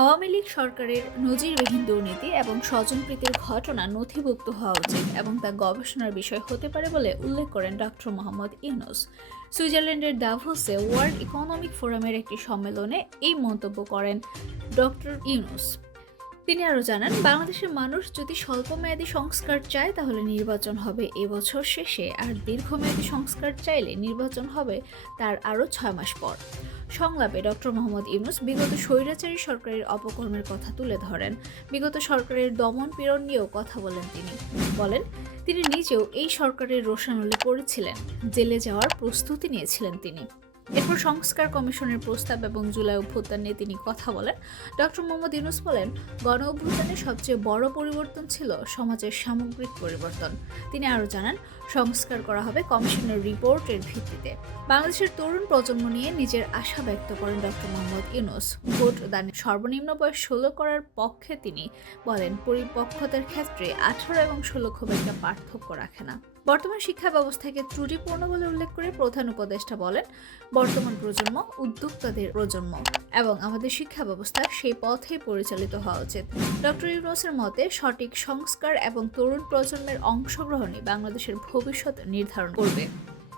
আওয়ামী লীগ সরকারের নজিরবিহীন দুর্নীতি এবং স্বজনপ্রীতির ঘটনা নথিভুক্ত হওয়া উচিত এবং তা গবেষণার বিষয় হতে পারে বলে উল্লেখ করেন ডক্টর মোহাম্মদ ইউনূস। সুইজারল্যান্ডের দাভোসে ওয়ার্ল্ড ইকোনমিক ফোরামের একটি সম্মেলনে এই মন্তব্য করেন ডক্টর ইউনূস। তিনি আরও জানান, বাংলাদেশের মানুষ যদি স্বল্পমেয়াদী সংস্কার চায় তাহলে নির্বাচন হবে এবছর শেষে, আর দীর্ঘমেয়াদী সংস্কার চাইলে নির্বাচন হবে তার আরও ৬ মাস পর। সংলাপে ডক্টর মোহাম্মদ ইউনূস বিগত স্বৈরাচারী সরকারের অপকর্মের কথা তুলে ধরেন। বিগত সরকারের দমন পীড়ন নিয়েও কথা বলেন তিনি নিজেও এই সরকারের রোষানলে পড়েছিলেন, জেলে যাওয়ার প্রস্তুতি নিয়েছিলেন তিনি। এরপর সংস্কার কমিশনের প্রস্তাব এবং জুলাই অভ্যুত্থান নিয়ে তিনি কথা বলেন। ডক্টর মোহাম্মদ ইউনূস বলেন, গণ অভ্যুত্থানের সবচেয়ে বড় পরিবর্তন ছিল সমাজের সামগ্রিক পরিবর্তন। তিনি আরও জানান, সংস্কার করা হবে কমিশনের রিপোর্টের ভিত্তিতে। বাংলাদেশের তরুণ প্রজন্ম নিয়ে নিজের আশা ব্যক্ত করেন ডক্টর মোহাম্মদ ইউনূস। ভোট দানের সর্বনিম্ন বয়স 16 করার পক্ষে তিনি বলেন, পরিপক্কতার ক্ষেত্রে 18 এবং 16 খুব একটা পার্থক্য রাখে না। বর্তমান শিক্ষা ব্যবস্থাকে ত্রুটিপূর্ণ বলে উল্লেখ করে প্রধান উপদেষ্টা বলেন, বর্তমান প্রজন্ম উদ্যোক্তাদের প্রজন্ম এবং আমাদের শিক্ষা ব্যবস্থা সেই পথেই পরিচালিত হওয়া উচিত। ডক্টর ইউনূসের মতে, সঠিক সংস্কার এবং তরুণ প্রজন্মের অংশগ্রহণই বাংলাদেশের ভবিষ্যৎ নির্ধারণ করবে।